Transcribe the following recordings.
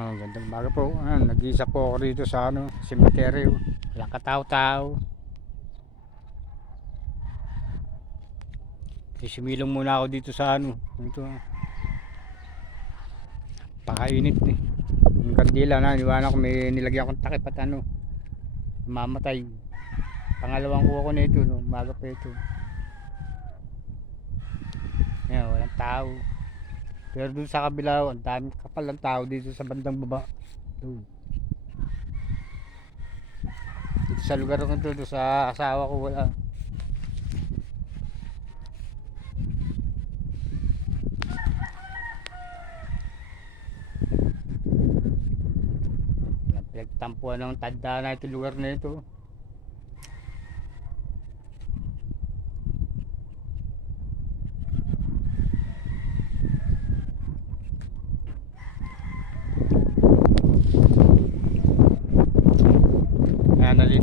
Oh, gandang umaga po. Ah, nag-isa po ako rito sa ano, cemetery. Walang katao-tao. Isimilong muna ako dito sa ano. Dito. ah. Pakainit eh. Yung kandila na, iwanan ko may nilagyan kong takip at ano. Mamatay. Pangalawang kuha ko na ito, no? umaga pa ito. Yan, walang tao. Pero dun sa kabila, ang dami kapal ng tao dito sa bandang baba. Doon. Dito sa lugar ko to, doon sa asawa ko wala. Yan, Pinagtampuan ng tanda na ito lugar na ito.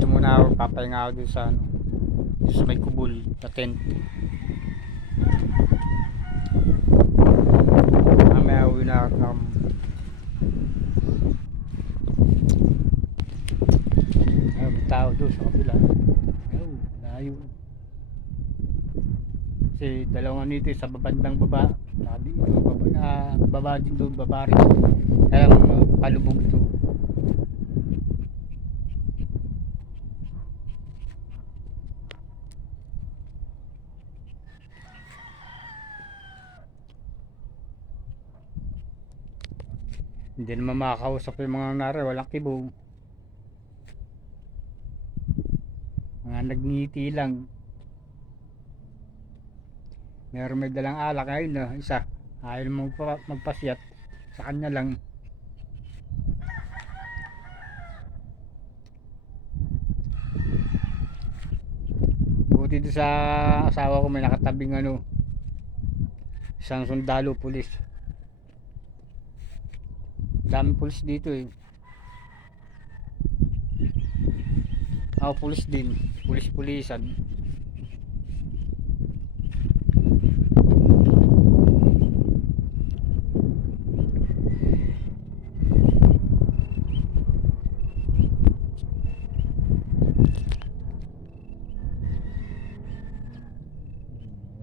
Nalito muna ako, papahinga ako dun sa ano, dun sa may kubul, sa tent. Mamaya uwi na ako ng Ayun, may tao doon sa kabila. Ayun, layo. Kasi dalawang nito sa babandang baba. Sabi, baba, ah, baba din doon, baba rin. Kaya palubog ito. Hindi naman makakausap yung mga nara, walang kibong. Mga nagngiti lang. Meron may dalang alak ayun na isa. Ayaw magpa, magpasyat. Sa kanya lang. Buti sa asawa ko may nakatabing ano. Isang sundalo pulis. Dami pulis dito eh. Ako pulis din. Pulis-pulisan.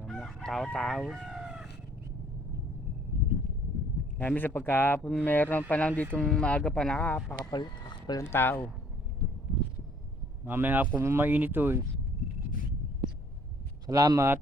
Wala Tao-tao. Dami sa pagkahapon meron pa lang ditong maaga pa nakapakapal ng tao. Mamaya nga po mainit to eh. Salamat.